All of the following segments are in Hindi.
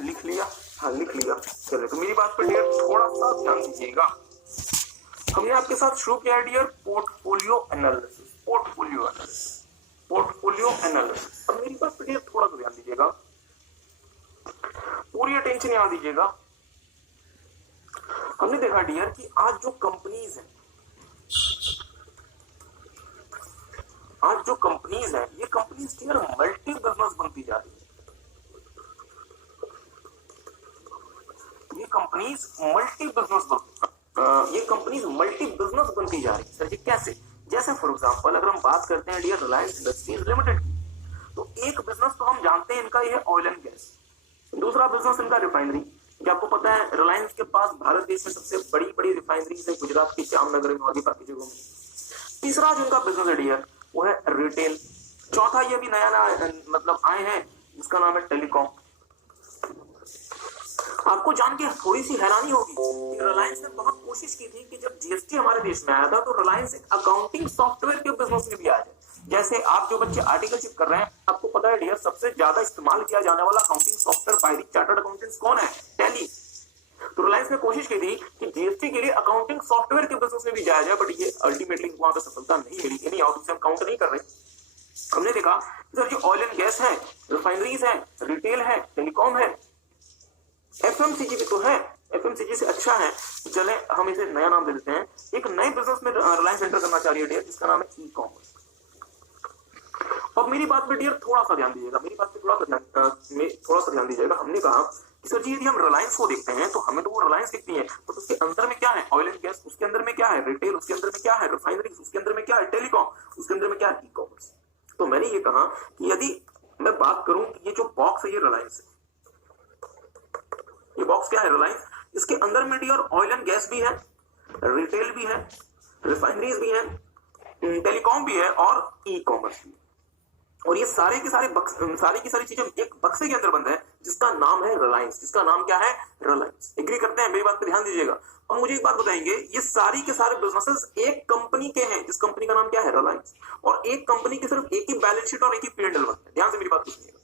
लिख लिया? हाँ लिख लिया। चलिए तो मेरी बात पर डियर थोड़ा सा ध्यान दीजिएगा। हमने आपके साथ शुरू किया dear portfolio analysis. Portfolio analysis. अब मेरी बात पर डियर थोड़ा सा ध्यान दीजिएगा, पूरी अटेंशन यहां दीजिएगा। हमने देखा डियर कि आज जो कंपनीज है, ये कंपनीज डियर मल्टी बिजनेस बनती जा रही है। ये कंपनीज मल्टी बिजनेस बनती जा रही है। सर जी कैसे? जैसे फॉर एग्जांपल अगर हम बात करते हैं डियर रिलायंस इंडस्ट्रीज लिमिटेड की, तो एक बिजनेस तो हम जानते हैं इनका, ये ऑयल एंड गैस। दूसरा बिजनेस इनका रिफाइनरी, क्या आपको पता है रिलायंस के पास भारत देश में सबसे बड़ी बड़ी रिफाइनरीज है गुजरात की जामनगर में और बाकी जगहों में। तीसरा जो इनका बिजनेस है डियर वो है रिटेल। चौथा ये भी नया मतलब आए हैं जिसका नाम है टेलीकॉम। आपको जान के थोड़ी सी हैरानी होगी कि रिलायंस ने बहुत कोशिश की थी कि जब जीएसटी हमारे देश में आया था तो रिलायंस एक अकाउंटिंग सॉफ्टवेयर के बिजनेस में भी आ जाए। जैसे आप जो बच्चे आर्टिकलशिप कर रहे हैं, आपको पता है डियर सबसे ज्यादा इस्तेमाल किया जाने वाला accounting software by the chartered accountants कौन है? टैली। तो रिलायंस ने कोशिश की थी कि जीएसटी के लिए अकाउंटिंग सॉफ्टवेयर के बिजनेस में भी जाया जाए, बट ये अल्टीमेटली वहां पर सफलता नहीं मिली। एनी हाउ हम काउंट नहीं कर रहे। हमने देखा सर ये ऑयल एंड गैस है, रिफाइनरीज है, रिटेल है, टेलीकॉम है, एफएमसीजी भी तो है, एफएमसीजी से अच्छा है। तो चले हम इसे नया नाम दे देते हैं। एक नए बिजनेस में रिलायंस एंटर करना चाह रही है डियर, जिसका नाम है ई कॉमर्स। अब मेरी बात पे डियर थोड़ा सा ध्यान दीजिएगा, मेरी बात पे थोड़ा सा ध्यान दीजिएगा। हमने कहा कि सर जी यदि हम रिलायंस को देखते हैं तो हमें तो वो रिलायंस दिखती है, तो उसके अंदर में क्या है? Oil and gas. उसके अंदर में क्या है? रिटेल। उसके अंदर में क्या है? रिफाइनरी। उसके अंदर में क्या है? टेलीकॉम। उसके अंदर में क्या है? E commerce. तो मैंने ये कहा कि यदि मैं बात करूं कि ये जो बॉक्स है ये रिलायंस है, ये बॉक्स क्या है? रिलायंस। इसके अंदर में डियर ऑयल एंड गैस भी है, रिटेल भी है, रिफाइनरीज भी है, टेलीकॉम भी है और ई कॉमर्स भी। और ये सारे की सारी चीजें एक बक्से के अंदर बंद है जिसका नाम है रिलायंस। जिसका नाम क्या है? रिलायंस। एग्री करते हैं? मेरी बात पे ध्यान दीजिएगा। और मुझे एक बात बताएंगे, ये सारी के सारे बिजनेसेस एक कंपनी के हैं, जिस कंपनी का नाम क्या है? रिलायंस। और एक कंपनी की सिर्फ एक ही बैलेंस शीट और एक ही पी&एल बनता है। ध्यान से मेरी बात सुनिएगा।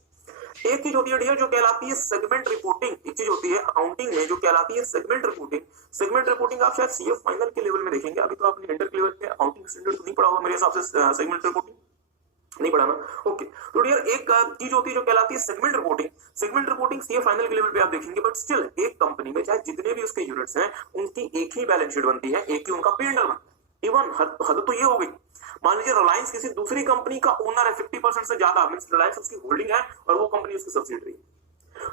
एक चीज होती है डियर जो कहलाती है सेगमेंट रिपोर्टिंग, एक चीज होती है अकाउंटिंग में जो कहलाती है सेगमेंट रिपोर्टिंग। सेगमेट रिपोर्टिंग आप शायद सीए फाइनल के लेवल में देखेंगे, अभी तो आपने इंटर के लेवल पे अकाउंटिंग स्टैंडर्ड तो नहीं पढ़ा होगा मेरे हिसाब से। सेगमेंट रिपोर्टिंग नहीं पढ़ा ना? ओके। तो डियर एक चीज होती है जो कहलाती है segment reporting. Segment reporting CA final के लेवल पे आप देखेंगे, बट स्टिल एक कंपनी में चाहे जितने भी उसके यूनिट्स हैं उनकी एक ही बैलेंस शीट बनती है, एक ही उनका पी&एल बनता है। इवन हद तो ये हो गई, मान लीजिए रिलायंस किसी दूसरी कंपनी का ओनर है 50% से ज्यादा, मींस रिलायंस उसकी होल्डिंग है और वो कंपनी उसकी सब्सिडरी है।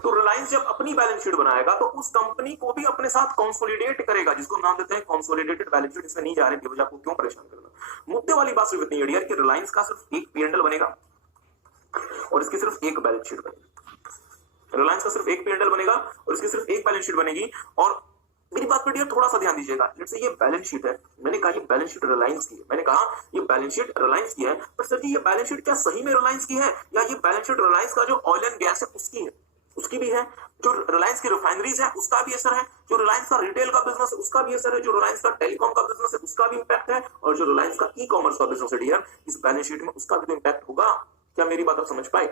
तो रिलायंस जब अपनी बैलेंस शीट बनाएगा तो उस कंपनी को भी अपने साथ कंसोलिडेट करेगा, जिसको नाम देते हैं कंसोलिडेटेड बैलेंस शीट। इसमें नहीं जा रहे हैं, आपको क्यों परेशान करना। मुद्दे वाली बात सिर्फ इतनी है डियर कि रिलायंस का सिर्फ एक पी&एल बनेगा और इसकी सिर्फ एक बैलेंस शीट बनेगी। रिलायंस का सिर्फ एक पी&एल बनेगा और इसकी सिर्फ एक बैलेंस शीट बनेगी। और मेरी बात पर डियर थोड़ा सा ध्यान दीजिएगा। लेट्स से ये बैलेंस शीट है, मैंने कहा ये बैलेंस शीट रिलायंस की है, मैंने कहा ये बैलेंस शीट रिलायंस की है, पर सर जी ये बैलेंस शीट क्या सही में रिलायंस की है, या ये बैलेंस शीट रिलायंस का जो ऑयल एंड गैस है उसकी है? उसकी भी है। जो रिलायंस की रिफाइनरीज है उसका भी असर है, जो रिलायंस का रिटेल का बिजनेस है उसका भी असर है, जो रिलायंस का टेलीकॉम का बिजनेस है उसका भी इंपैक्ट है, और जो रिलायंस का ई कॉमर्स का बिजनेस है डियर इस बैलेंस शीट में उसका भी इंपैक्ट होगा। क्या मेरी बात आप समझ पाए?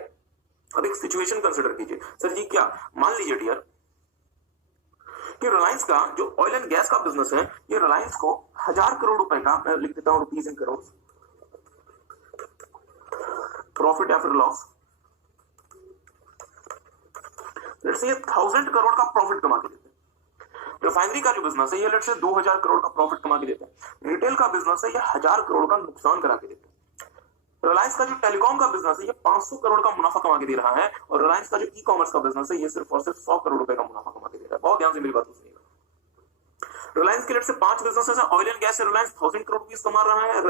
अब एक सिचुएशन कंसिडर कीजिए। सर जी क्या, मान लीजिए डियर कि रिलायंस का जो ऑयल एंड गैस का बिजनेस है ये रिलायंस को 1000 करोड़ रुपए का, मैं लिख देता हूं रुपीज इन करोड़, प्रॉफिट या फिर लॉस, लेट्स से 1000 करोड़ का प्रॉफिट कमा के देते हैं। रिफाइनरी का जो बिजनेस है ये लेट्स से 2000 करोड़ का प्रॉफिट कमा के देते हैं। रिटेल का बिजनेस है ये 1000 करोड़ का नुकसान करा के देते हैं। रिलायंस का जो टेलीकॉम का बिजनेस है ये 500 करोड़ का मुनाफा कमा के दे रहा है, और रिलायंस का जो ई कॉमर्स का बिजनेस है ये सिर्फ और सिर्फ 100 करोड़ रुपए का मुनाफा कमा के दे रहा है। बहुत ध्यान से मेरी बात सुनिएगा। रिलायंस के लेट से 5 बिजनेसेस है, ऑयल एंड गैस से रिलायंस 1000 करोड़ रुपए कमा रहा है,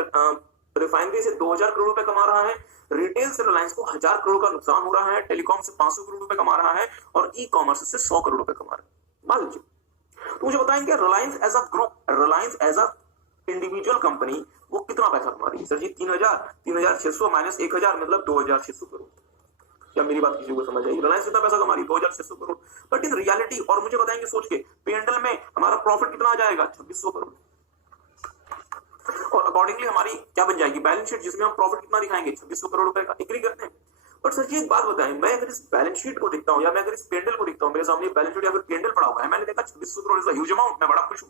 रिफाइनरी से 2000 करोड़ रुपए कमा रहा है, रिटेल से रिलायंस को 1000 करोड़ का नुकसान हो रहा है, टेलीकॉम से 500 करोड़ रुपए कमा रहा है, और ई कॉमर्स से 100 करोड़ रुपए कमा रहा है। मान लीजिए तो मुझे बताएंगे Reliance as a group, Reliance as a individual company वो कितना पैसा कमा रही है? सर जी 3600 माइनस 1000 मतलब 2600 करोड़। क्या मेरी बात किसी को समझ आई? रिलायंस कितना पैसा कमा रही है? 2600 करोड़। बट इन रियलिटी, और मुझे बताएंगे सोच के, पी&एल में हमारा प्रॉफिट कितना आ जाएगा? 2600 करोड़। और अकॉर्डिंगली हमारी क्या बन जाएगी बैलेंस शीट, जिसमें हम प्रॉफिट कितना दिखाएंगे? 2600 करोड़ रुपए का। एग्री करते हैं? बट सर जी एक बात बताएं, मैं अगर इस बैलेंस शीट को देखता हूं या मैं अगर इस पेंडल को देखता हूं, मेरे सामने बैलेंस शीट या फिर पेंडल पड़ा हुआ है, मैंने देखा 2600 crore is a huge amount, मैं बड़ा खुश हूं,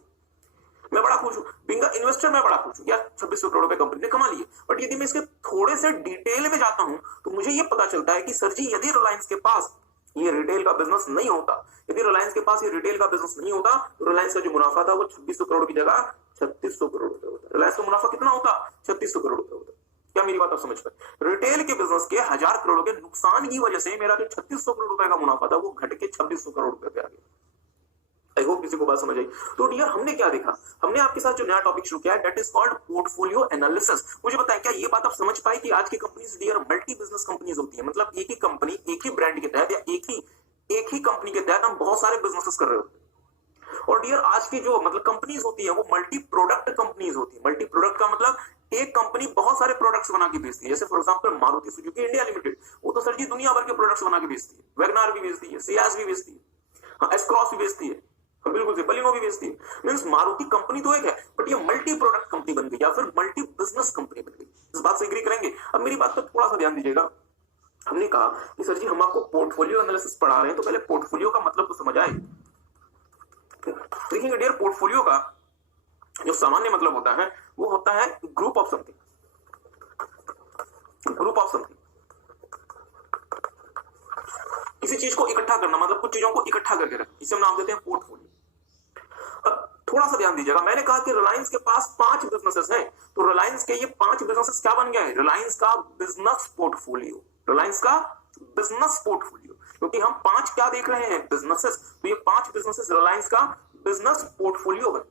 मैं बड़ा खुश हूं, बीइंग अ इन्वेस्टर मैं बड़ा खुश हूं, यार 2600 करोड़ रुपए कंपनी ने कमा लिए। बट यदि मैं इसके थोड़े से डिटेल में जाता हूं तो मुझे ये पता चलता है कि सर जी यदि रिलायंस के पास ये रिटेल का बिजनेस नहीं होता, यदि रिलायंस के पास ये रिटेल का बिजनेस नहीं होता, तो रिलायंस का जो मुनाफा था वो 2600 करोड़ की जगह 3600 करोड़ रुपए होता। रिलायंस का मुनाफा कितना होता? 3600 करोड़ रुपए होता। क्या मेरी बात आप समझ पाए? रिटेल के बिजनेस के 1000 करोड़ के नुकसान की वजह से मेरा जो 3600 करोड़ रुपए का मुनाफा था वो घट के 2600 करोड़ रुपए पे आ गया। आई होप किसी को बात समझ आई। तो डियर हमने क्या देखा, हमने आपके साथ जो नया टॉपिक शुरू किया है that is called portfolio analysis. मुझे बताएं क्या ये बात आप समझ पाए कि आज की companies dear multi business companies होती है, मतलब एक ही कंपनी एक ही ब्रांड के तहत या एक ही कंपनी के तहत हम बहुत सारे बिजनेसेस कर रहे होते हैं। और डियर आज की जो मतलब कंपनीज होती है वो मल्टी प्रोडक्ट कंपनीज होती है। मल्टी प्रोडक्ट का मतलब एक कंपनी बहुत सारे प्रोडक्ट्स बना के बेचती है, जैसे for example Maruti Suzuki India limited, वो तो सर जी दुनिया भर के प्रोडक्ट्स बना के बेचती है, वैगनार भी बेचती है, सियाज भी बेचती है, हाँ एस क्रॉस भी बेचती है, हाँ बिल्कुल से बलिनो भी बेचती है। मींस मारुति कंपनी तो एक है बट ये मल्टी प्रोडक्ट कंपनी बन गई या फिर मल्टी बिजनेस कंपनी बन गई। इस बात से एग्री करेंगे? अब मेरी बात पर थोड़ा सा ध्यान दीजिएगा। हमने कहा कि सर जी हम आपको पोर्टफोलियो एनालिसिस पढ़ा रहे हैं तो पहले पोर्टफोलियो का मतलब तो समझ आए। देखिए डियर पोर्टफोलियो का जो सामान्य मतलब होता है वो होता है group of something, group of something, किसी चीज को इकट्ठा करना, मतलब कुछ चीजों को इकट्ठा करके रखना, इसे हम नाम देते हैं पोर्टफोलियो। अब थोड़ा सा ध्यान दीजिएगा, मैंने कहा कि रिलायंस के पास 5 बिजनेसेस हैं, तो रिलायंस के ये 5 बिजनेसेस क्या बन गया है? रिलायंस का बिजनेस पोर्टफोलियो, रिलायंस का बिजनेस पोर्टफोलियो, क्योंकि हम 5 क्या देख रहे हैं? बिजनेसेस, तो ये 5 बिजनेसेस रिलायंस का बिजनेस पोर्टफोलियो बन।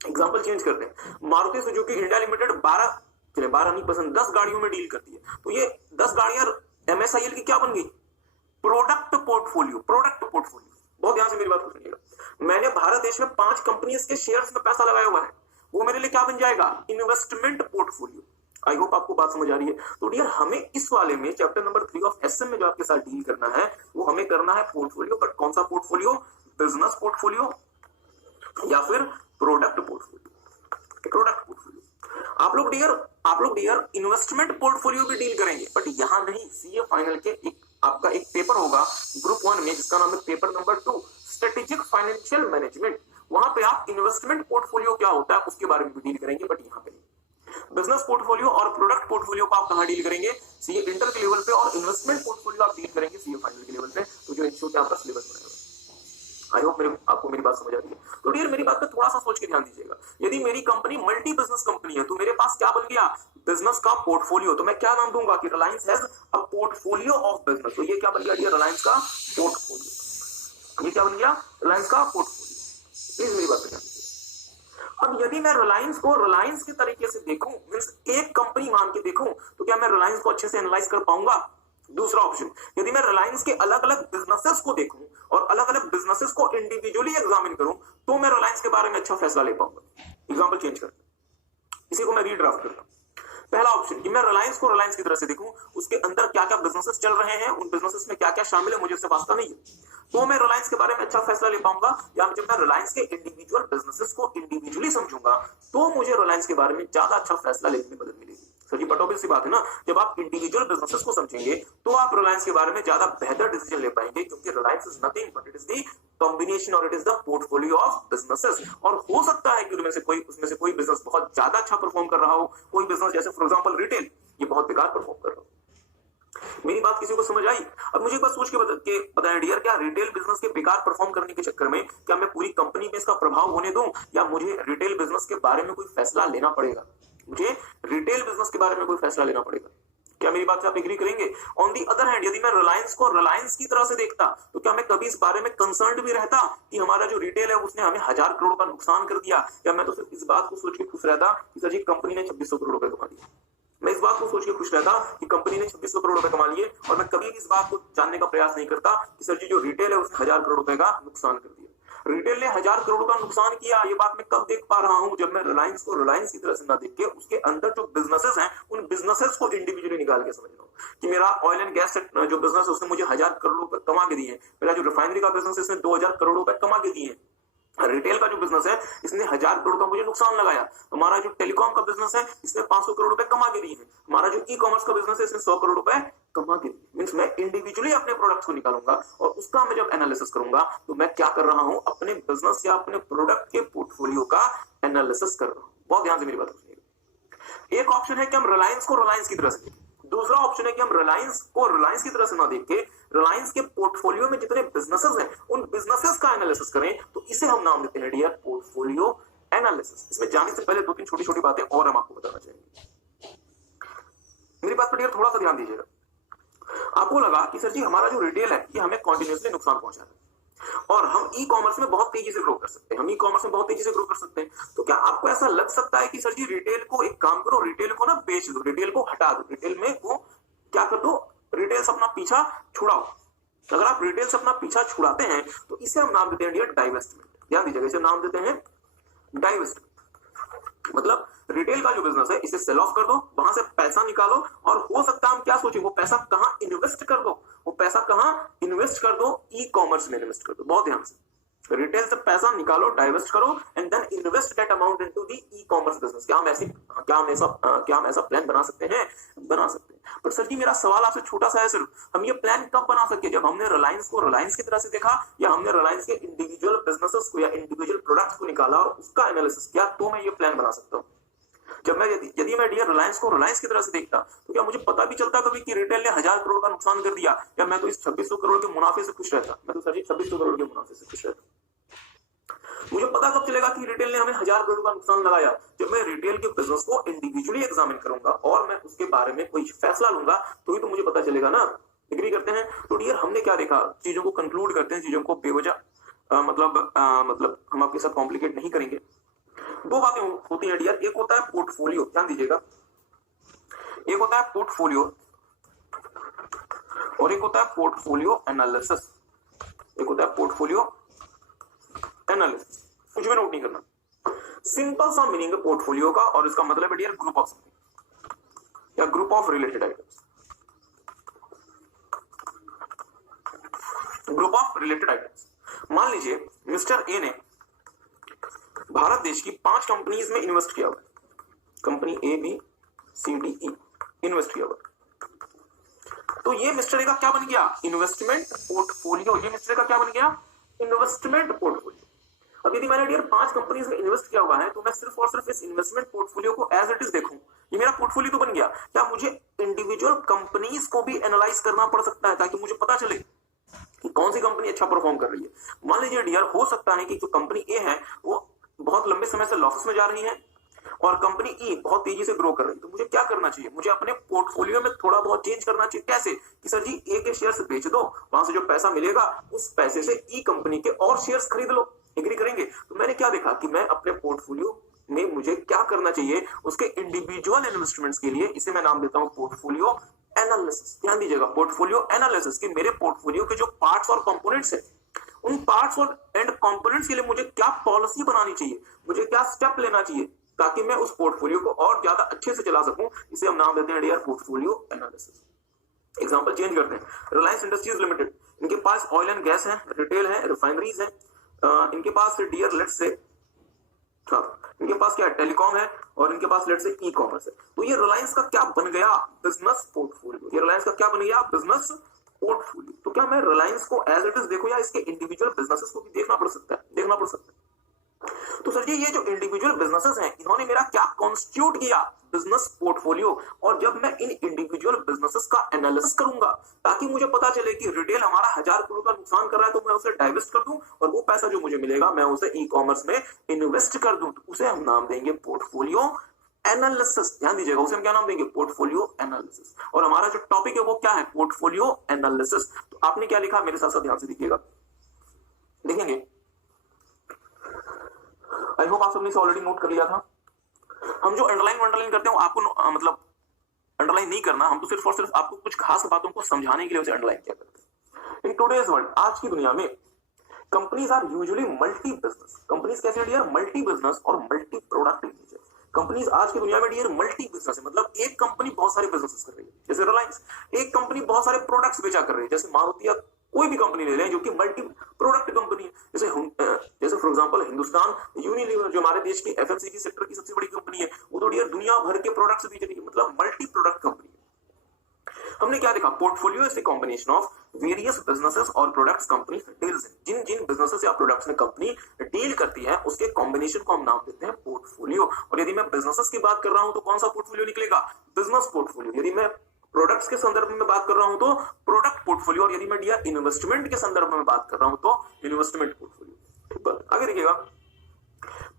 एग्जांपल चेंज करते हैं, मारुति सुजुकी इंडिया लिमिटेड 12 नहीं पसंद 10 गाड़ियों में डील करती है, तो ये 10 गाड़ियां एमएसआईएल की क्या बन गई? Product portfolio, product portfolio. बहुत ध्यान से मेरी बात को सुनिएगा, मैंने भारत देश में 5 कंपनीज के शेयर्स में पैसा लगाया हुआ है, वो मेरे लिए क्या बन जाएगा? Investment portfolio. आई होप आपको बात समझ आ रही है। तो डियर हमें इस वाले में चैप्टर नंबर 3 ऑफ एसएम में जो आपके साथ डील करना है वो हमें करना है पोर्टफोलियो, बट कौन सा पोर्टफोलियो? बिजनेस पोर्टफोलियो या फिर प्रोडक्ट पोर्टफोलियो, प्रोडक्ट पोर्टफोलियो। आप लोग डियर इन्वेस्टमेंट पोर्टफोलियो भी डील करेंगे, बट यहां नहीं, सीए फाइनल के आपका एक पेपर होगा ग्रुप 1 में जिसका नाम है paper number 2 strategic financial management, वहां पे आप इन्वेस्टमेंट पोर्टफोलियो क्या होता है उसके बारे में भी डील करेंगे, बट यहां पे बिजनेस पोर्टफोलियो और प्रोडक्ट पोर्टफोलियो को आप कहां डील करेंगे? सीए इंटर के लेवल पे, और इन्वेस्टमेंट पोर्टफोलियो आप डील करेंगे सीए फाइनल के लेवल पे, तो जो इंस्टीट्यूट आपका सिलेबस बनाएगा। आई होप आपको मेरी बात समझ आ रही है। तो डियर मेरी बात पे थोड़ा सा सोच के ध्यान दीजिएगा, यदि मेरी कंपनी मल्टी बिजनेस कंपनी है तो मेरे पास क्या बन गया? बिजनेस का पोर्टफोलियो, तो मैं क्या नाम दूंगा कि Reliance has a portfolio of business, तो ये क्या बन गया डियर? रिलायंस का पोर्टफोलियो। ये क्या बन गया? रिलायंस का पोर्टफोलियो। प्लीज मेरी बात पे ध्यान दीजिए। अब यदि मैं रिलायंस को रिलायंस के तरीके से देखूं, मींस एक कंपनी मान के देखूं, तो क्या मैं रिलायंस को अच्छे से एनालाइज कर पाऊंगा? दूसरा ऑप्शन, यदि मैं रिलायंस के अलग अलग बिजनेसेस को देखूं और अलग अलग बिजनेसेस को इंडिविजुअली एग्जामिन करूं, तो मैं रिलायंस के बारे में अच्छा फैसला ले पाऊंगा। एग्जांपल चेंज करते हैं, इसी को मैं रीड्राफ्ट करता हूं। पहला ऑप्शन कि मैं रिलायंस को रिलायंस की तरह से देखूं, उसके अंदर क्या क्या बिजनेसेस चल रहे हैं, उन बिजनेसेस में क्या क्या शामिल है मुझे उससे वास्ता नहीं है, तो मैं रिलायंस के बारे में अच्छा फैसला ले पाऊंगा। या जब मैं रिलायंस के इंडिविजुअल बिजनेसेस को इंडिविजुअली समझूंगा तो मुझे रिलायंस के बारे में ज्यादा अच्छा फैसला लेने में मदद मिलेगी। सर जी बट ऑब्वियस सी बात है ना, जब आप इंडिविजुअल बिजनेसेस को समझेंगे तो आप रिलायंस के बारे में ज्यादा बेहतर डिसीजन ले पाएंगे, क्योंकि Reliance is nothing but it is the combination और it is the portfolio of businesses. और हो सकता है कि उसमें से कोई बिजनेस बहुत ज्यादा अच्छा परफॉर्म कर रहा हो, कोई बिजनेस जैसे फॉर एग्जांपल रिटेल ये बहुत बेकार परफॉर्म कर रहा हो। मेरी बात किसी को समझ आई? अब मुझे एक बात सोच के बताएं डियर, क्या रिटेल बिजनेस के बेकार परफॉर्म करने के चक्कर में क्या मैं पूरी कंपनी में इसका प्रभाव होने दूं, या मुझे रिटेल बिजनेस के बारे में कोई फैसला लेना पड़ेगा? मुझे रिटेल बिजनेस के बारे में कोई फैसला लेना पड़ेगा। क्या मेरी बात से आप एग्री करेंगे? ऑन दी अदर हैंड, यदि मैं रिलायंस को रिलायंस की तरह से देखता तो क्या मैं कभी इस बारे में कंसर्न्ड भी रहता कि हमारा जो रिटेल है उसने हमें 1000 करोड़ का नुकसान कर दिया, या मैं तो सिर्फ इस बात को सोच के खुश रहता कि सर जी कंपनी ने 2600 करोड़ रुपए कमा दिए। मैं इस बात को सोच के खुश रहता कि कंपनी ने 2600 करोड़ रुपए कमा लिए, और मैं कभी इस बात को जानने का प्रयास नहीं करता कि सर जी जो रिटेल है उसने 1000 करोड़ रुपए का नुकसान कर दिया। रिटेल ने 1000 करोड़ का नुकसान किया, ये बात मैं कब देख पा रहा हूं? जब मैं रिलायंस को रिलायंस की तरह से ना देख के उसके अंदर जो बिजनेसेस हैं उन बिजनेसेस को इंडिविजुअली निकाल के समझ रहा हूं कि मेरा ऑयल एंड गैस जो बिजनेस है उसने मुझे 1000 करोड़ रुपए कमा के दिए, मेरा जो रिफाइनरी का बिजनेस है इसने 2000 करोड़ रुपए कमा के दिए, रिटेल का जो बिजनेस है इसने 1000 करोड़ का मुझे नुकसान लगाया। हमारा जो टेलीकॉम का बिजनेस है इसने 500 करोड़ रुपए कमा के दिए हैं। हमारा जो ई कॉमर्स का बिजनेस है इसने 100 करोड़ रुपए कमा के दिए। मींस मैं इंडिविजुअली अपने प्रोडक्ट्स को निकालूंगा और उसका मैं जब एनालिसिस करूंगा तो मैं क्या कर रहा हूं, अपने बिजनेस या अपने प्रोडक्ट के पोर्टफोलियो का एनालिसिस कर रहा हूं। बहुत ध्यान से मेरी बात सुनिएगा। एक ऑप्शन है कि हम रिलायंस को रिलायंस की तरह से देखें, दूसरा ऑप्शन है कि हम रिलायंस को रिलायंस की तरह से ना देख के रिलायंस के पोर्टफोलियो में जितने बिजनेसेस हैं उन बिजनेसेस का एनालिसिस करें। तो इसे हम नाम देते हैं डियर पोर्टफोलियो एनालिसिस। इसमें जाने से पहले 2-3 छोटी छोटी बातें और हम आपको बताना चाहेंगे। मेरी बात पर डियर थोड़ा सा ध्यान दीजिएगा। आपको लगा कि सर जी हमारा जो रिटेल है ये हमें कॉन्टिन्यूसली नुकसान पहुंचा रहा है और हम ई कॉमर्स में बहुत तेजी से ग्रो कर सकते हैं, हम ई कॉमर्स में बहुत तेजी से ग्रो कर सकते हैं। तो क्या आपको ऐसा लग सकता है कि सर जी रिटेल को एक काम करो, रिटेल को ना बेच दो, रिटेल को हटा दो, रिटेल में वो क्या कर दो, रिटेल से अपना पीछा छुड़ाओ। अगर आप रिटेल से अपना पीछा छुड़ाते हैं तो इसे हम नाम देते हैं डियर डाइवेस्टमेंट। ध्यान दीजिएगा, इसे नाम देते हैं डाइवेस्टमेंट। मतलब रिटेल का जो बिजनेस है इसे सेल ऑफ कर दो, वहां से पैसा निकालो और हो सकता है हम क्या सोचें, वो पैसा कहां इन्वेस्ट कर दो, वो पैसा कहां इन्वेस्ट कर दो, ई कॉमर्स में इन्वेस्ट कर दो। बहुत ध्यान से, रिटेल से पैसा निकालो, डाइवेस्ट करो and then invest that amount into the e commerce business. क्या हम ऐसा प्लान बना सकते हैं? बना सकते हैं। पर सर जी मेरा सवाल आपसे छोटा सा है, सिर्फ हम ये प्लान कब बना सके, जब हमने रिलायंस को रिलायंस की तरह से देखा या हमने रिलायंस के इंडिविजुअल बिजनेसेस को या इंडिविजुअल प्रोडक्ट्स को निकाला और उसका एनालिसिस किया, तो मैं ये प्लान बना सकता हूँ। जब मैं यदि मैं डियर रिलायंस को रिलायंस की तरह से देखता तो क्या मुझे पता भी चलता कभी कि रिटेल ने 1000 करोड़ का नुकसान कर दिया, या मैं तो इस 2600 करोड़ के मुनाफे से खुश रहता? मैं तो सर जी 2600 करोड़ के मुनाफे से खुश रहता। मुझे पता कब चलेगा कि रिटेल ने हमें 1000 करोड़ का नुकसान लगाया? जब मैं रिटेल के बिजनेस को इंडिविजुअली एग्जामिन करूंगा और मैं उसके बारे में कोई फैसला लूंगा, तो ही तो मुझे पता चलेगा ना। एग्री करते हैं? तो डियर हमने क्या देखा, चीजों को कंक्लूड करते हैं, चीजों को बेवजह मतलब हम आपके साथ कॉम्प्लिकेट नहीं करेंगे। दो बातें होती हैं डियर, एक होता है पोर्टफोलियो, ध्यान दीजिएगा, एक होता है पोर्टफोलियो और एक होता है पोर्टफोलियो एनालिसिस। एक होता है पोर्टफोलियो एनालिसिस, कुछ भी नोट नहीं करना। सिंपल सा मीनिंग है पोर्टफोलियो का और इसका मतलब है डियर ग्रुप ऑफ समथिंग या group of related items. Group of related items. मान लीजिए मिस्टर ए ने भारत देश की 5 कंपनीज में इन्वेस्ट किया हुआ, company A B C D E invest किया हुआ। तो ये मिस्टर ए का क्या बन गया? Investment portfolio. ये मिस्टर ए का क्या बन गया? Investment portfolio. अब यदि मैंने डियर 5 कंपनीज में इन्वेस्ट किया हुआ है तो मैं सिर्फ और सिर्फ इस इन्वेस्टमेंट पोर्टफोलियो को एज इट इज देखूं, ये मेरा पोर्टफोलियो तो बन गया। क्या मुझे इंडिविजुअल कंपनीज को भी एनालाइज करना पड़ सकता है ताकि मुझे पता चले कि कौन सी कंपनी अच्छा परफॉर्म कर रही है? मान लीजिए डियर हो सकता है कि जो कंपनी ए है वो बहुत लंबे समय से लॉसेस में जा रही है और कंपनी ई बहुत तेजी से ग्रो कर रही है। तो मुझे क्या करना चाहिए? मुझे अपने पोर्टफोलियो में थोड़ा बहुत चेंज करना चाहिए। कैसे? कि सर जी ए के शेयर्स बेच दो, वहां से जो पैसा मिलेगा उस पैसे से ई कंपनी के और शेयर्स खरीद लो। एग्री करेंगे? तो मैंने क्या देखा कि मैं अपने पोर्टफोलियो में मुझे क्या करना चाहिए उसके इंडिविजुअल इन्वेस्टमेंट्स के लिए, इसे मैं नाम देता हूं पोर्टफोलियो एनालिसिस। ध्यान दीजिएगा, पोर्टफोलियो एनालिसिस कि मेरे पोर्टफोलियो के जो पार्ट्स और कंपोनेंट्स हैं उन पार्ट्स और एंड कंपोनेंट्स के लिए मुझे क्या पॉलिसी बनानी चाहिए, मुझे क्या स्टेप लेना चाहिए ताकि मैं उस पोर्टफोलियो को और ज्यादा अच्छे से चला सकूं। इसे हम नाम देते हैं dear portfolio analysis. Example change करते हैं। रिलायंस इंडस्ट्रीज लिमिटेड, इनके पास ऑयल एंड गैस है, रिटेल है, रिफाइनरीज है, इनके पास डियर लेट्स से इनके पास क्या है? टेलीकॉम है और इनके पास लेट्स से ई कॉमर्स है। तो ये रिलायंस का क्या बन गया? Business portfolio. ये रिलायंस का क्या बन गया? Business portfolio. तो क्या मैं रिलायंस को एज इट इज देखो या इसके इंडिविजुअल बिजनेसेस को भी देखना पड़ सकता है? तो सर जी ये जो इंडिविजुअल बिजनेसेस हैं इन्होंने मेरा क्या कॉन्स्टिट्यूट किया? Business portfolio. और जब मैं इन इंडिविजुअल बिजनेसेस का एनालिसिस करूंगा ताकि मुझे पता चले कि रिटेल हमारा 1000 करोड़ का नुकसान कर रहा है तो मैं उसे डाइवेस्ट कर दूं और वो पैसा जो मुझे मिलेगा मैं उसे ई कॉमर्स में इन्वेस्ट कर दूं, तो उसे हम नाम देंगे पोर्टफोलियो एनालिसिस। ध्यान दीजिएगा, उसे हम क्या नाम देंगे? Portfolio analysis. और हमारा जो टॉपिक है वो क्या है? Portfolio analysis. तो आपने क्या लिखा मेरे साथ साथ ध्यान से देखिएगा, देखेंगे। आई होप आप सबने इसे ऑलरेडी नोट कर लिया था। हम जो अंडरलाइन करते हैं आपको मतलब अंडरलाइन नहीं करना, हम तो सिर्फ और सिर्फ आपको कुछ खास बातों को समझाने के लिए उसे अंडरलाइन किया करते हैं। इन टुडेज वर्ल्ड, आज की दुनिया में companies are usually multi business. Companies कैसे हैं डियर? मल्टी बिजनेस और multi product in nature. Companies आज की दुनिया में डियर मल्टी बिजनेस है, मतलब एक कंपनी बहुत सारे बिजनेसेस कर रही है। जैसे रिलायंस एक कंपनी बहुत सारे प्रोडक्ट्स बेचा कर रही है, जैसे मारुति कोई भी कंपनी ले लें जो कि मल्टी प्रोडक्ट कंपनी है, जैसे फॉर एग्जांपल हिंदुस्तान यूनिलीवर जो हमारे देश की एफएमसीजी सेक्टर की सबसे बड़ी कंपनी है, वो तो डियर दुनिया भर के प्रोडक्ट्स बेच रही है, मतलब मल्टी प्रोडक्ट कंपनी है। हमने क्या देखा, portfolio is a combination of various businesses और प्रोडक्ट्स कंपनी डील्स इन। जिन जिन बिजनेसेस या प्रोडक्ट्स में कंपनी डील करती है उसके कॉम्बिनेशन को हम नाम देते हैं पोर्टफोलियो। और यदि मैं बिजनेसेस की बात कर रहा हूं तो कौन सा पोर्टफोलियो निकलेगा, बिजनेस पोर्टफोलियो। यदि मैं प्रोडक्ट्स के संदर्भ में बात कर रहा हूं तो प्रोडक्ट पोर्टफोलियो, और यदि मैं डियर इन्वेस्टमेंट के संदर्भ में बात कर रहा हूं तो इन्वेस्टमेंट पोर्टफोलियो। आगे देखिएगा,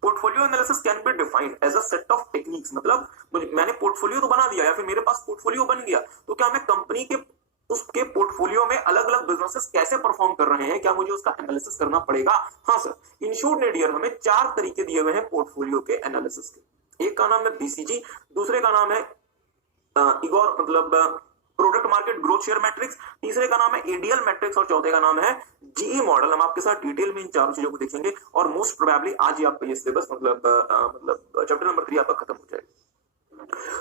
portfolio analysis can be defined as a set of techniques. मतलब मैंने पोर्टफोलियो तो बना दिया या फिर मेरे पास पोर्टफोलियो बन गया, तो क्या मैं कंपनी के उसके पोर्टफोलियो में अलग अलग बिजनेसेस कैसे परफॉर्म कर रहे हैं, क्या मुझे उसका एनालिसिस करना पड़ेगा? हाँ सर। इन शॉर्ट ने डियर हमें 4 तरीके दिए हुए हैं पोर्टफोलियो के एनालिसिस के। एक का नाम है बीसीजी, दूसरे का नाम है इगोर मतलब product market growth share matrix, तीसरे का नाम है एडीएल मैट्रिक्स और चौथे का नाम है जीई मॉडल। हम आपके साथ डिटेल में इन चारों चीजों को देखेंगे और मोस्ट प्रोबेबली आज ही आपका ये सिलेबस मतलब चैप्टर नंबर 3 आपका खत्म हो जाएगा।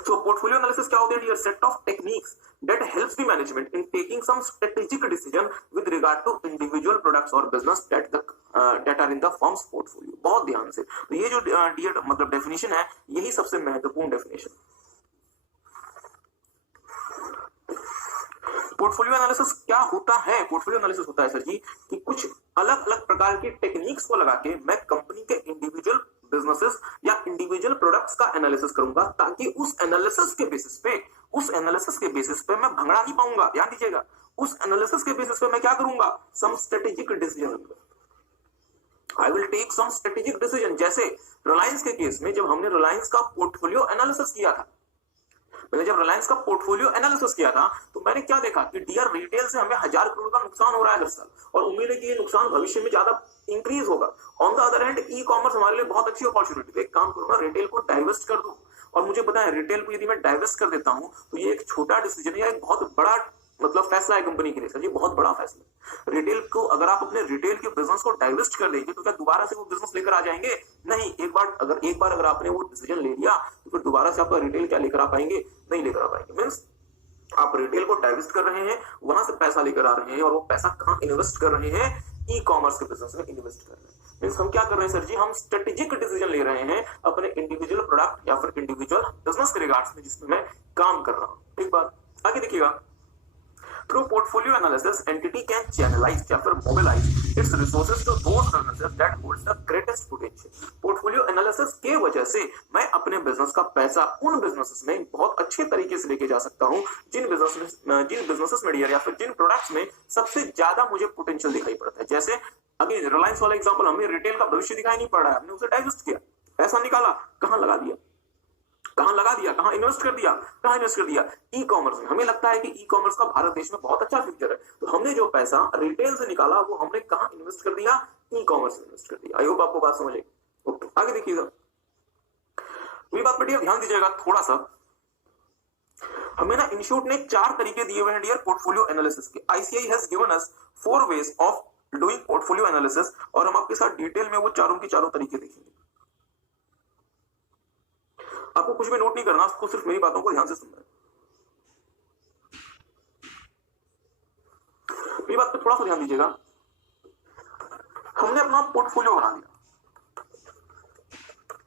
So portfolio analysis क्या होता है? A set of techniques that helps the management in taking some strategic decision with regard to individual products or business that are in the firm's portfolio। बहुत ध्यान से, तो ये जो डियर मतलब डेफिनेशन है, यही सबसे महत्वपूर्ण डेफिनेशन। पोर्टफोलियो एनालिसिस क्या होता है? पोर्टफोलियो एनालिसिस होता है सर जी कि कुछ अलग अलग प्रकार की टेक्निक्स को लगा के मैं कंपनी के इंडिविजुअल बिजनेसेस या इंडिविजुअल प्रोडक्ट्स का एनालिसिस करूंगा, ताकि उस एनालिसिस के बेसिस पे मैं भंगड़ा नहीं पाऊंगा। ध्यान दीजिएगा, उस एनालिसिस के बेसिस पे मैं क्या करूंगा, some strategic decision. I will take some strategic decision. जैसे रिलायंस के केस में जब हमने रिलायंस का पोर्टफोलियो एनालिसिस किया था, मैंने जब रिलायंस का पोर्टफोलियो एनालिसिस किया था तो मैंने क्या देखा कि डियर रिटेल से हमें 1000 करोड़ का नुकसान हो रहा है हर साल, और उम्मीद है कि ये नुकसान भविष्य में ज्यादा इंक्रीज होगा। On the other hand e commerce हमारे लिए बहुत अच्छी अपॉर्चुनिटी है। एक काम करूंगा, रिटेल को डाइवेस्ट कर दूं, और मुझे पता है रिटेल को यदि मैं डाइवेस्ट कर देता हूं तो ये एक छोटा डिसीजन है या एक बहुत बड़ा मतलब फैसला है कंपनी के लिए सर जी, बहुत बड़ा फैसला। रिटेल को अगर आप अपने रिटेल के बिजनेस को डाइवेस्ट कर देंगे तो क्या दोबारा से वो बिजनेस लेकर आ जाएंगे? नहीं। एक बार अगर आपने वो डिसीजन ले लिया तो फिर दोबारा से आपका रिटेल क्या लेकर आ पाएंगे? नहीं लेकर आ पाएंगे। मींस आप रिटेल को डाइवेस्ट कर रहे हैं, वहां से पैसा लेकर आ रहे हैं, और वो पैसा कहां इन्वेस्ट कर रहे हैं? ई कॉमर्स के बिजनेस में इन्वेस्ट कर रहे हैं। मींस हम क्या कर रहे हैं सर जी, हम स्ट्रेटेजिक डिसीजन ले रहे हैं अपने इंडिविजुअल प्रोडक्ट या फिर इंडिविजुअल बिजनेस के रिगार्ड्स में जिसमें मैं काम कर रहा हूं। एक बात आगे देखिएगा, through portfolio analysis entity can channelize या फिर mobilize its resources to those businesses that holds the greatest potential. Portfolio analysis के वजह से मैं अपने बिजनेस का पैसा उन बिजनेसेस में बहुत अच्छे तरीके से लेके जा सकता हूं जिन बिजनेसेस में डियर या फिर जिन प्रोडक्ट्स में सबसे ज्यादा मुझे पोटेंशियल दिखाई पड़ता है। जैसे अगेन रिलायंस वाला एग्जांपल, हमें रिटेल का भविष्य दिखाई नहीं पड़ रहा है, हमने उसे डाइवेस्ट किया, पैसा निकाला, कहां लगा दिया, कहां इन्वेस्ट कर दिया? ई कॉमर्स में। हमें लगता है कि ई कॉमर्स का भारत देश में बहुत अच्छा फ्यूचर है, तो हमने जो पैसा रिटेल से निकाला वो हमने कहां इन्वेस्ट कर दिया? ई कॉमर्स में इन्वेस्ट कर दिया। आई होप आपको बात समझ आई। ओके, आगे देखिएगा, ये बात पर ध्यान दीजिएगा थोड़ा सा। हमें ना इंस्टीट्यूट ने 4 तरीके दिए हुए हैं डियर पोर्टफोलियो एनालिसिस के। ICI has given us 4 ways of doing portfolio analysis, और हम आपके साथ डिटेल में वो चारों के चारों तरीके देखेंगे। आपको कुछ भी नोट नहीं करना, आपको सिर्फ मेरी बातों को ध्यान से सुनना है। मेरी बात पे थोड़ा सा ध्यान दीजिएगा। हमने अपना पोर्टफोलियो बना लिया,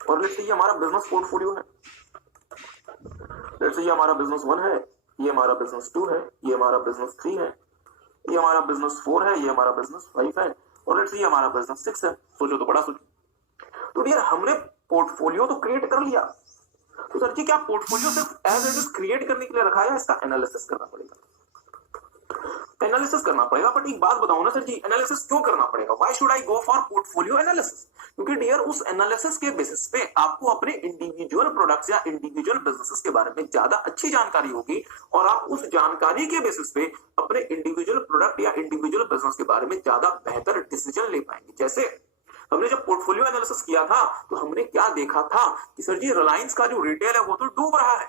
और लेट्स से ये हमारा बिजनेस पोर्टफोलियो है। लेट्स से ये हमारा बिजनेस 1 है, ये हमारा बिजनेस 2 है, ये हमारा बिजनेस 3 है, ये हमारा बिजनेस 4 है, ये हमारा बिजनेस 5 है, और लेट्स से ये हमारा बिजनेस 6 है। सोचो तो बड़ा सोचो। तो डियर हमने पोर्टफोलियो तो क्रिएट कर लिया, तो सर जी क्या पोर्टफोलियो सिर्फ एज इट इज क्रिएट करने के लिए रखा है? इसका एनालिसिस करना पड़ेगा, एनालिसिस करना पड़ेगा। बट एक बात बताऊं ना सर जी, एनालिसिस क्यों करना पड़ेगा? Why should I go for portfolio analysis? क्योंकि डियर उस एनालिसिस के बेसिस पे आपको अपने इंडिविजुअल प्रोडक्ट्स या इंडिविजुअल बिजनेसेस के बारे में ज्यादा अच्छी जानकारी होगी, और आप उस जानकारी के बेसिस पे अपने इंडिविजुअल प्रोडक्ट या इंडिविजुअल बिजनेस के बारे में ज्यादा बेहतर डिसीजन ले पाएंगे। जैसे हमने जब पोर्टफोलियो एनालिसिस किया था तो हमने क्या देखा था कि सर जी रिलायंस का जो रिटेल है वो तो डूब रहा है,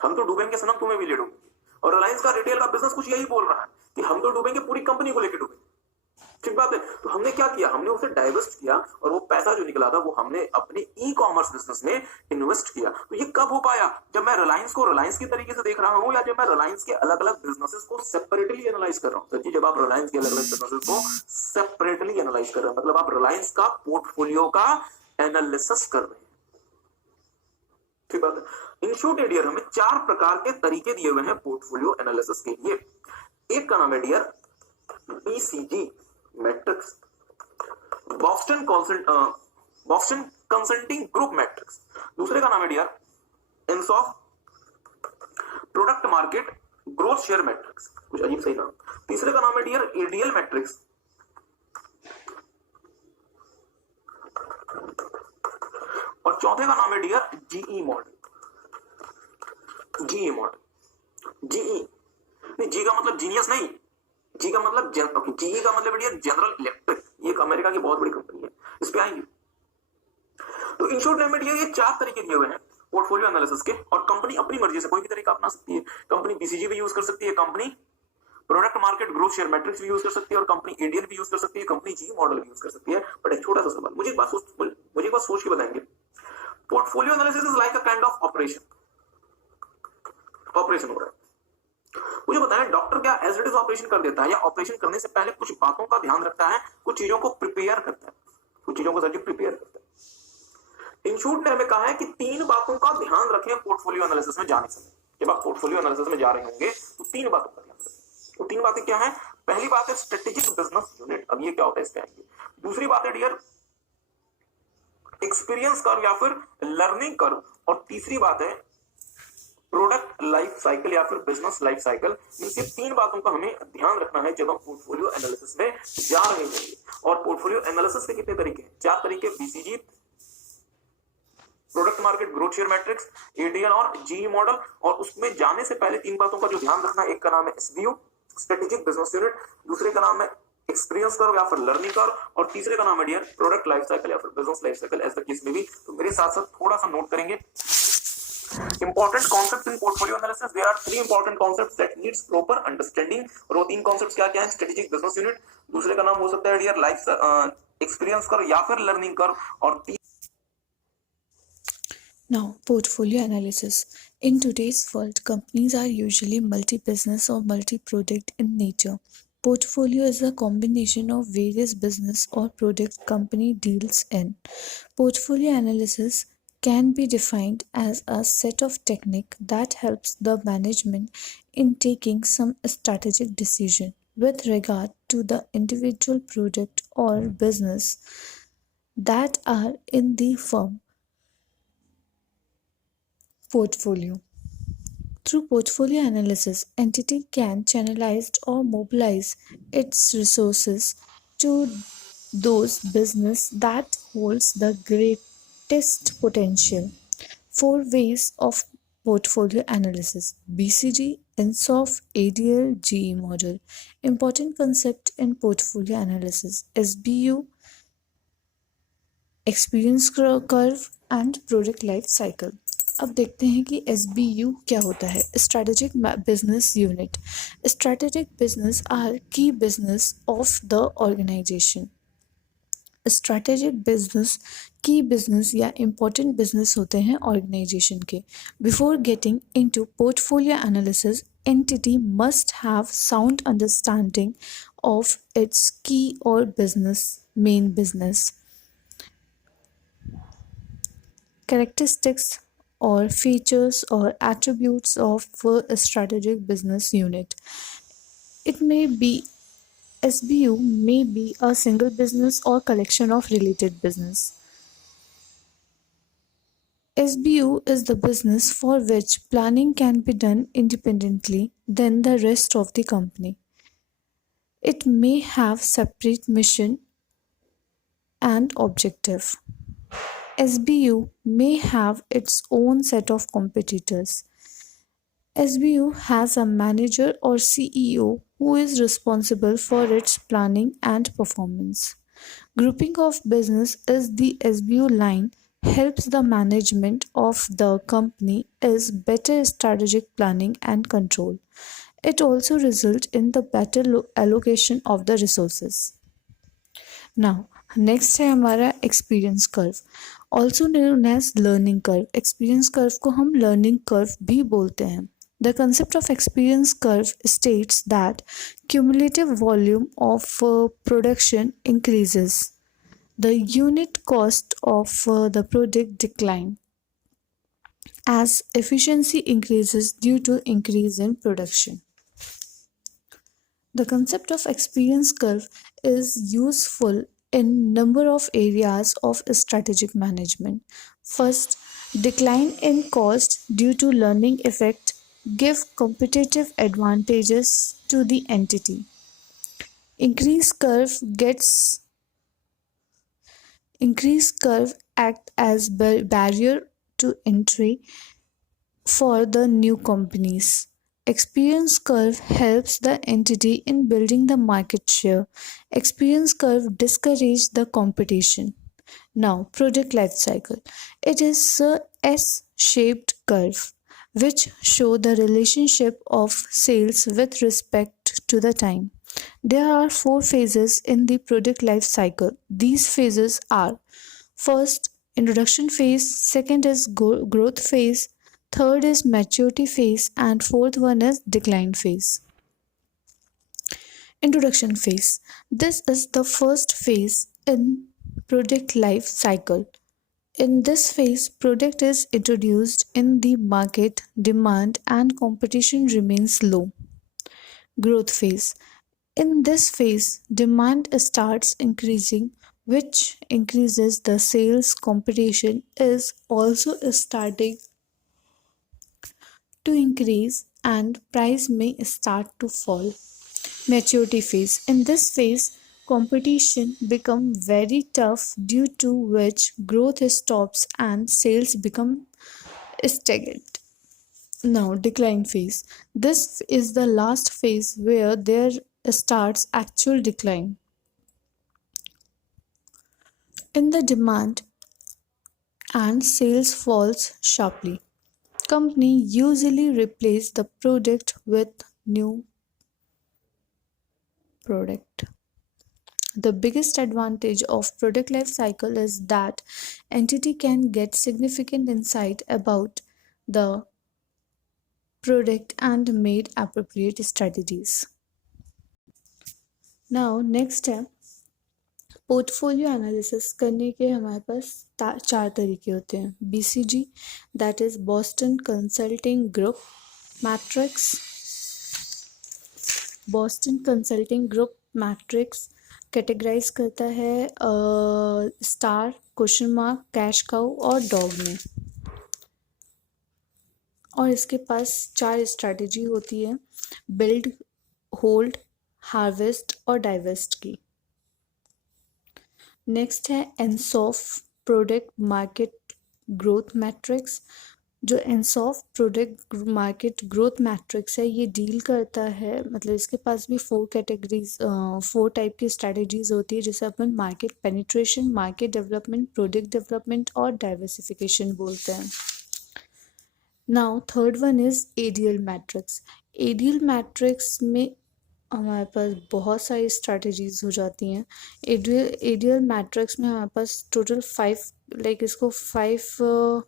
हम तो डूबेंगे सनम, तुम्हें भी ले डूबेंगे। और रिलायंस का रिटेल का बिजनेस कुछ यही बोल रहा है कि हम तो डूबेंगे, पूरी कंपनी को लेकर डूबेंगे। ठीक बात है। तो हमने क्या किया, हमने उसे डाइवर्स्ट किया और वो पैसा जो निकला था वो हमने अपने ई कॉमर्स बिजनेस में इन्वेस्ट किया। तो ये कब हो पाया, जब मैं रिलायंस को रिलायंस की तरीके से देख रहा हूं या जब मैं रिलायंस के अलग अलग बिजनेसेस को सेपरेटली एनालाइज कर रहा हूं। सच्ची, जब आप रिलायंस के अलग अलग बिजनेसेस को सेपरेटली एनालाइज कर रहे हैं, मतलब आप रिलायंस का पोर्टफोलियो का एनालिसिस कर रहे हैं। ठीक बात है। इन शॉर्ट डियर हमें 4 प्रकार के तरीके दिए हुए हैं पोर्टफोलियो एनालिसिस के लिए। एक का नाम है dear BCG matrix, Boston consulting group matrix. दूसरे का नाम है dear Ansoff product market growth share matrix, कुछ अजीब सही नाम। तीसरे का नाम है डियर एडीएल मैट्रिक्स। और चौथे का नाम है dear GE model. GE model, GE नहीं, जी का मतलब जीनियस नहीं, जी का मतलब जीई का मतलब डियर जनरल इलेक्ट्रिक, ये एक अमेरिका की बहुत बड़ी कंपनी है, इस पे आएंगे। तो इन शॉर्ट में डियर ये 4 तरीके दिए हुए हैं पोर्टफोलियो एनालिसिस के, और कंपनी अपनी मर्जी से कोई भी तरीका अपना सकती है। कंपनी बीसीजी भी यूज कर सकती है, company product market growth share matrix भी यूज कर सकती है, और कंपनी एडीएल भी यूज कर सकती है, कंपनी जी मॉडल भी यूज कर सकती है। बट एक छोटा सा सवाल, मुझे एक बात सोच के बताएंगे, portfolio analysis is like a kind of operation हो रहा है। मुझे बताएं, डॉक्टर क्या एज इट इज ऑपरेशन कर देता है, या ऑपरेशन करने से पहले कुछ बातों का ध्यान रखता है, कुछ चीजों को प्रिपेयर करता है, कुछ चीजों को प्रिपेयर करता है। इन शॉर्ट ने हमें कहा है कि 3 बातों का ध्यान रखें पोर्टफोलियो एनालिसिस में जाने से। जब आप पोर्टफोलियो एनालिसिस में जा रहे होंगे तो 3 बातों का ध्यान रखें। तो 3 बातें क्या है? पहली बात है स्ट्रेटेजिक बिजनेस यूनिट। अब ये क्या होता है, इस पे आएंगे। दूसरी बात है डियर एक्सपीरियंस कर्व या फिर लर्निंग कर्व, और तीसरी बात है प्रोडक्ट लाइफ साइकिल या फिर बिजनेस लाइफ साइकिल। ये 3 बातों का हमें ध्यान रखना है जब हम पोर्टफोलियो एनालिसिस में जा रहे होंगे। और पोर्टफोलियो एनालिसिस के कितने तरीके हैं? 4 तरीके, BCG, product market growth share matrix, ADL और जीई मॉडल। और उसमें जाने से पहले 3 बातों का जो ध्यान रखना है, एक का नाम है एसबीयू स्ट्रेटेजिक बिजनेस यूनिट, दूसरे का नाम है एक्सपीरियंस कर्व या फिर लर्निंग कर्व, और तीसरे का नाम है डियर प्रोडक्ट लाइफ साइकिल या फिर बिजनेस लाइफ साइकिल, ऐसा केस में भी। तो मेरे साथ साथ थोड़ा सा नोट करेंगे। Important concepts in portfolio analysis. There are 3 important concepts that needs proper understanding. और वो 3 concepts क्या क्या हैं? स्ट्रेटेजिक बिजनेस यूनिट, दूसरे का नाम हो सकता है डियर लाइफ एक्सपीरियंस कर्व या फिर लर्निंग कर्व, और Now, portfolio analysis. In today's world, companies are usually multi-business or multi-product in nature. Portfolio is a combination of various business or product company deals in. Portfolio analysis can be defined as a set of technique that helps the management in taking some strategic decision with regard to the individual product or business that are in the firm portfolio. Through portfolio analysis, entity can channelize or mobilize its resources to those business that holds the greatest potential. 4 ways of portfolio analysis: BCG, INSOF, ADL, GE model. Important concept in portfolio analysis: SBU, experience curve and product life cycle. अब देखते हैं कि SBU क्या होता है। Strategic business unit. Strategic business are key business of the organisation. Strategic business key business या इम्पोर्टेंट बिजनेस होते हैं ऑर्गेनाइजेशन के। Before getting into portfolio analysis, entity must have sound understanding of its key or main business characteristics or features or attributes of a strategic business unit. It may be SBU may be a single business or collection of related business. SBU is the business for which planning can be done independently than the rest of the company. It may have separate mission and objective. SBU may have its own set of competitors. SBU has a manager or CEO who is responsible for its planning and performance. Grouping of business is the SBU line helps the management of the company is better strategic planning and control. It also results in the better allocation of the resources. Now next है हमारा experience curve, also known as learning curve. Experience curve को हम लर्निंग कर्व भी बोलते हैं। The concept of experience curve states that cumulative volume of production increases, the unit cost of the product decline as efficiency increases due to increase in production. The concept of experience curve is useful in number of areas of strategic management. First, decline in cost due to learning effect give competitive advantages to the entity. Increase curve act as barrier to entry for the new companies. Experience curve helps the entity in building the market share. Experience curve discourage the competition. Now, product life cycle. It is a S-shaped curve which show the relationship of sales with respect to the time. There are 4 phases in the product life cycle. These phases are: first, introduction phase; second is growth phase; third is maturity phase; and fourth one is decline phase. Introduction phase. This is the first phase in product life cycle. In this phase, product is introduced in the market, demand and competition remains low. Growth phase. In this phase, demand starts increasing, which increases the sales. Competition is also starting to increase and price may start to fall. Maturity phase. In this phase, competition become very tough, due to which growth stops and sales become stagnant. Now, decline phase. This is the last phase where there starts actual decline in the demand and sales falls sharply. Company usually replace the product with new product. The biggest advantage of product life cycle is that entity can get significant insight about the product and made appropriate strategies. Now next है पोर्टफोलियो एनालिसिस करने के हमारे पास 4 तरीके होते हैं। BCG, that is Boston consulting group matrix. Boston consulting group matrix categorize करता है star, question mark, cash cow और डॉग में, और इसके पास 4 स्ट्रैटेजी होती है: बिल्ड, होल्ड, हार्वेस्ट और डाइवेस्ट की। नेक्स्ट है Ansoff product market growth matrix. जो Ansoff product market growth matrix है ये डील करता है, मतलब इसके पास भी 4 कैटेगरीज 4 टाइप की स्ट्रैटेजीज होती है, जिसे अपन market penetration, market development, product development और डाइवर्सिफिकेशन बोलते हैं। Now third one is ADL matrix. ADL matrix में हमारे पास बहुत सारी स्ट्रैटेजीज हो जाती हैं। एडीएल मैट्रिक्स में हमारे पास टोटल 5 इसको 5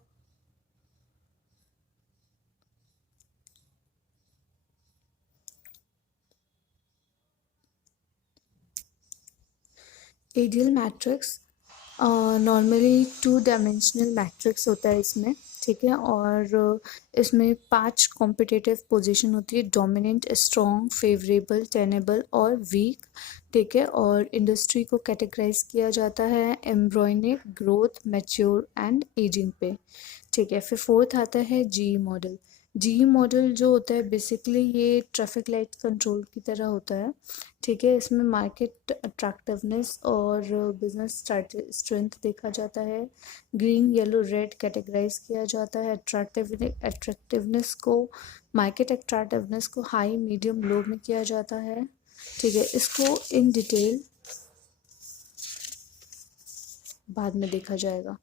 ADL matrix normally 2 dimensional matrix होता है इसमें, ठीक है, और इसमें 5 कॉम्पिटिटिव पोजीशन होती है: डोमिनेंट, स्ट्रॉन्ग, फेवरेबल, टेनेबल और वीक, ठीक है। और इंडस्ट्री को कैटेगराइज किया जाता है embryonic, growth, mature and ageing पे, ठीक है। फिर फोर्थ आता है जीई मॉडल। जीई मॉडल जो होता है बेसिकली ये ट्रैफिक लाइट कंट्रोल की तरह होता है, ठीक है। इसमें मार्केट अट्रैक्टिवनेस और बिजनेस स्ट्रेंथ देखा जाता है। ग्रीन, येलो, रेड कैटेगराइज किया जाता है। अट्रैक्टिवनेस को मार्केट अट्रैक्टिवनेस को हाई, मीडियम, लो में किया जाता है, ठीक है। इसको इन डिटेल बाद में देखा जाएगा।